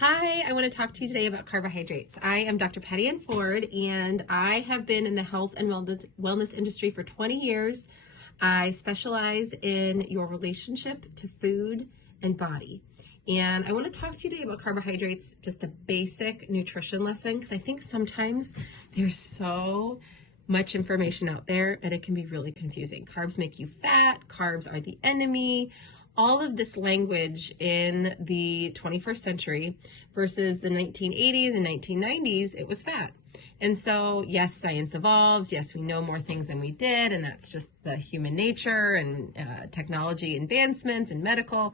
Hi, I want to talk to you today about carbohydrates. I am Dr. Patty Ann Ford, and I have been in the health and wellness industry for 20 years. I specialize in your relationship to food and body. And I want to talk to you today about carbohydrates, just a basic nutrition lesson, because I think sometimes there's so much information out there that it can be really confusing. Carbs make you fat, carbs are the enemy. All of this language in the 21st century versus the 1980s and 1990s, it was fat. And so, yes, science evolves. Yes, we know more things than we did, and that's just the human nature and technology advancements and medical.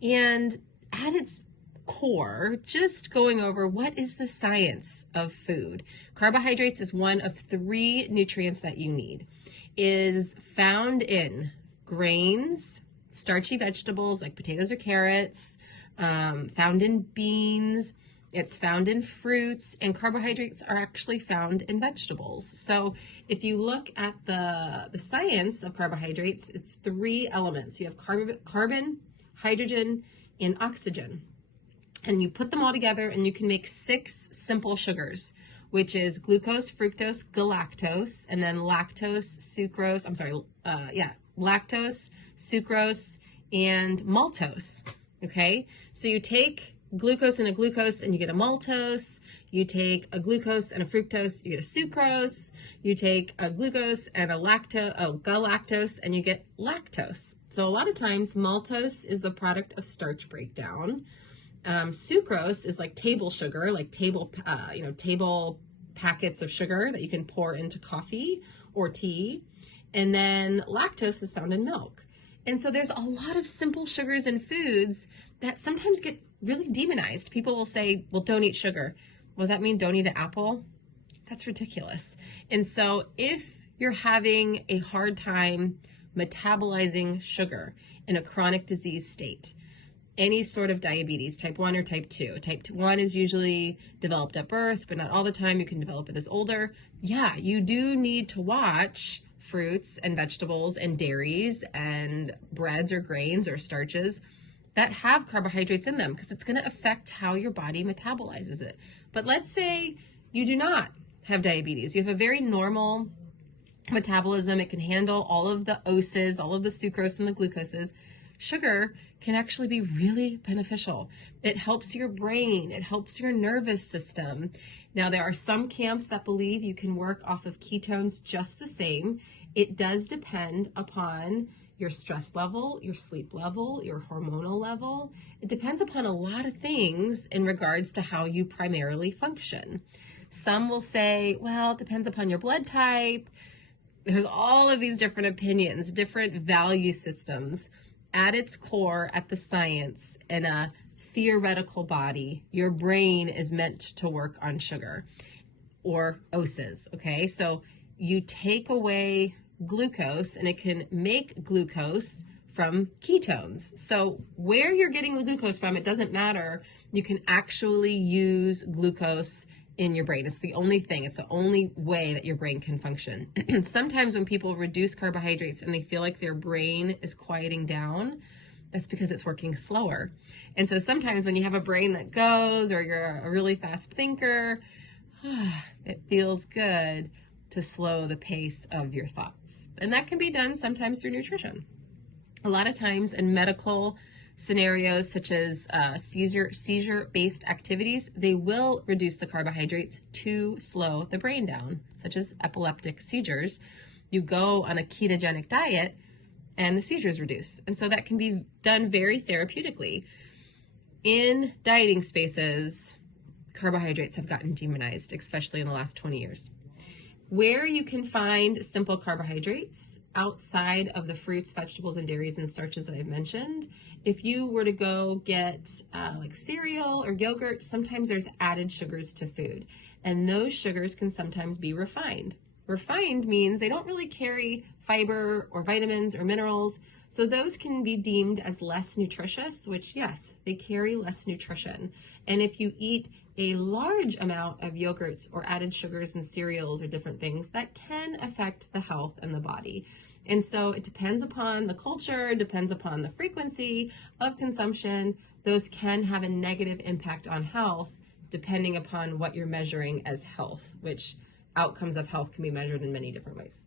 And at its core, just going over what is the science of food. Carbohydrates is one of 3 nutrients that you need. It is found in grains, starchy vegetables like potatoes or carrots, found in beans, it's found in fruits, and carbohydrates are actually found in vegetables. So if you look at the science of carbohydrates, it's 3 elements. You have carbon, hydrogen, and oxygen. And you put them all together and you can make 6 simple sugars, which is glucose, fructose, galactose, and then lactose, sucrose, and maltose. Okay, so you take glucose and a glucose and you get a maltose. You take a glucose and a fructose, you get a sucrose. You take a glucose and a galactose, and you get lactose. So a lot of times maltose is the product of starch breakdown. Sucrose is like table sugar, like table packets of sugar that you can pour into coffee or tea. And then lactose is found in milk. And so there's a lot of simple sugars in foods that sometimes get really demonized. People will say, well, don't eat sugar. What does that mean? Don't eat an apple? That's ridiculous. And so if you're having a hard time metabolizing sugar in a chronic disease state, any sort of diabetes, type 1 or type 2. Type 1 is usually developed at birth, but not all the time. You can develop it as older. Yeah, you do need to watch fruits and vegetables and dairies and breads or grains or starches that have carbohydrates in them, because it's going to affect how your body metabolizes it. But let's say you do not have diabetes. You have a very normal metabolism. It can handle all of the oses, all of the sucrose and the glucoses. Sugar can actually be really beneficial. It helps your brain. It helps your nervous system. Now, there are some camps that believe you can work off of ketones just the same. It does depend upon your stress level, your sleep level, your hormonal level. It depends upon a lot of things in regards to how you primarily function. Some will say, well, it depends upon your blood type. There's all of these different opinions, different value systems. At its core, at the science, in a theoretical body, your brain is meant to work on sugar or oses, okay? So you take away glucose and it can make glucose from ketones. So where you're getting the glucose from, it doesn't matter. You can actually use glucose in your brain. It's the only thing. It's the only way that your brain can function. Sometimes when people reduce carbohydrates and they feel like their brain is quieting down, that's because it's working slower. And so sometimes when you have a brain that goes, or you're a really fast thinker, it feels good to slow the pace of your thoughts. And that can be done sometimes through nutrition. A lot of times in medical scenarios such as seizure-based activities, they will reduce the carbohydrates to slow the brain down, such as epileptic seizures. You go on a ketogenic diet and the seizures reduce. And so that can be done very therapeutically. In dieting spaces, carbohydrates have gotten demonized, especially in the last 20 years. Where you can find simple carbohydrates outside of the fruits, vegetables, and dairies and starches that I've mentioned, if you were to go get like cereal or yogurt, sometimes there's added sugars to food, and those sugars can sometimes be refined. Refined means they don't really carry fiber or vitamins or minerals, so those can be deemed as less nutritious, which yes, they carry less nutrition. And if you eat a large amount of yogurts or added sugars and cereals or different things, that can affect the health and the body. And so it depends upon the culture, depends upon the frequency of consumption. Those can have a negative impact on health depending upon what you're measuring as health, which outcomes of health can be measured in many different ways.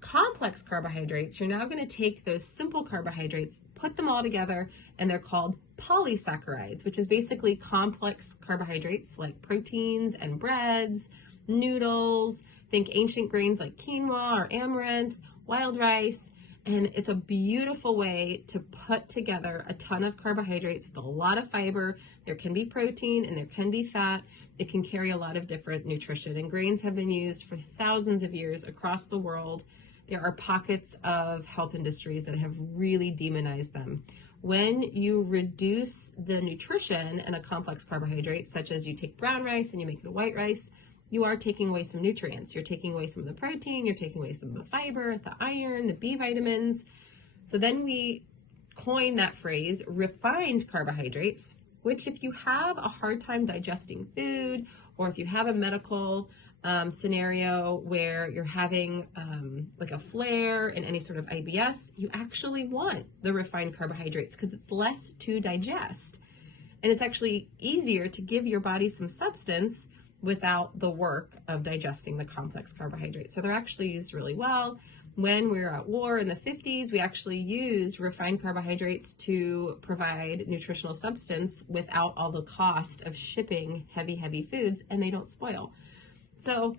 Complex carbohydrates, you're now going to take those simple carbohydrates, put them all together, and they're called polysaccharides, which is basically complex carbohydrates like proteins and breads, noodles, think ancient grains like quinoa or amaranth, wild rice, and it's a beautiful way to put together a ton of carbohydrates with a lot of fiber. There can be protein and there can be fat. It can carry a lot of different nutrition, and grains have been used for thousands of years across the world. There are pockets of health industries that have really demonized them. When you reduce the nutrition in a complex carbohydrate, such as you take brown rice and you make it a white rice, you are taking away some nutrients. You're taking away some of the protein, you're taking away some of the fiber, the iron, the B vitamins. So then we coin that phrase, refined carbohydrates, which if you have a hard time digesting food, or if you have a medical scenario where you're having like a flare in any sort of IBS, you actually want the refined carbohydrates because it's less to digest. And it's actually easier to give your body some substance without the work of digesting the complex carbohydrates. So they're actually used really well. When we were at war in the 50s, we actually used refined carbohydrates to provide nutritional substance without all the cost of shipping heavy foods, and they don't spoil. So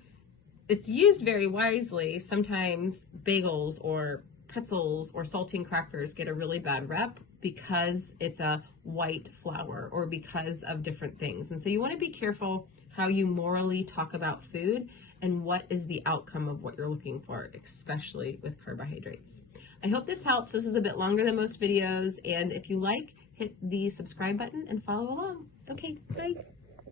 it's used very wisely. Sometimes bagels or pretzels or saltine crackers get a really bad rep because it's a white flour or because of different things. And so you want to be careful how you morally talk about food and what is the outcome of what you're looking for, especially with carbohydrates. I hope this helps. This is a bit longer than most videos, and if you like, hit the subscribe button and follow along. Okay, bye.